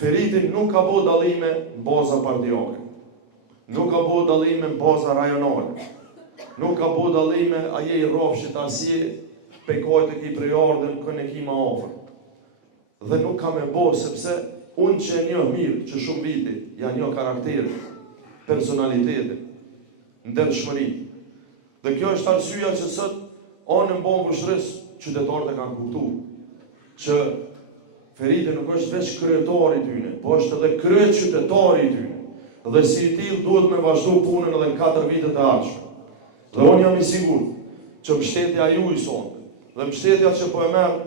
Feriti nuk ka bo dallime në baza partijake, nuk ka bo dallime në baza rajonale, nuk ka bo dallime a je I rrafshit asje, pekojt e ki prejardën, kën e ki ma ofër. Dhe nuk ka me bo, sepse unë që një mirë, që shumë viti, janë një karakterit, personalitetit, ndershmëri. Dhe kjo është arsyeja që sot, anë në mbonë vështërës, qytetarët e kanë kuptu, që Feriti nuk është veç kryetari I tyne, po është edhe kryet qytetari I tyne. Dhe si I tillë duhet me vazhdu punën edhe në 4 vitet e ardhshme. Dhe unë jam I sigurt që mbështetja juaj sonte, dhe mbështetja që po e merr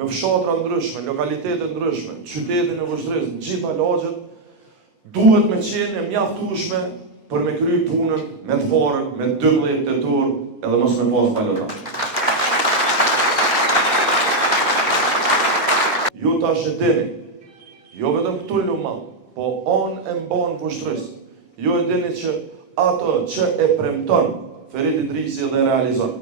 në fshatra ndryshme, lokalitete ndryshme, qytetin e Vështrës, në gjitha lagjet, duhet me qenë e mjaftueshme për me kry punën me të varën, me 12 tetor, edhe mos me pas balotaj. Ju tash e dini, jo vetëm këtu në Luman, po anë e mbanë Vështrës, ju e dini që ato që e premton, Feriti Idrisi dhe realizon.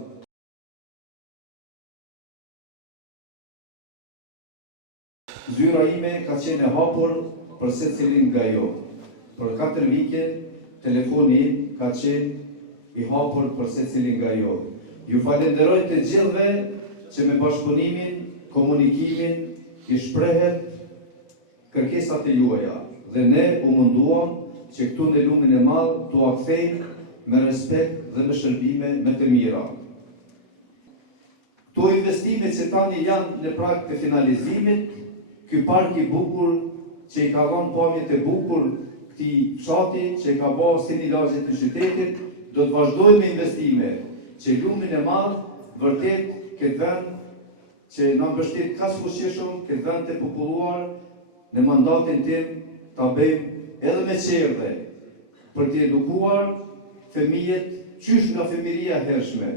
Zyra ime ka qenë e hapur për secilin nga ju. Për 4 vite, telefoni ka qenë I hapur për secilin nga ju. Ju falenderoj të gjithëve që me bashkëpunimin, komunikimin, I shprehet kërkesat e juaja dhe ne u munduam që këtu në lumin e madh t'u akthejmë me respekt dhe me shërbime me të mira. Këto investime që tani janë në prag të finalizimit, ky park I bukur që I ka dhënë pamjet e bukur këtij fshati, që I ka bërë sinilazhet të qytetit, do të vazhdojmë me investime që lumin e madh vërtet këtë vend që na mbështet kaq fuqishëm këtë vend të populluar në mandatin tim ta bëjmë edhe me çerdhe për të edukuar fëmijët qysh nga fëmijëria hershme.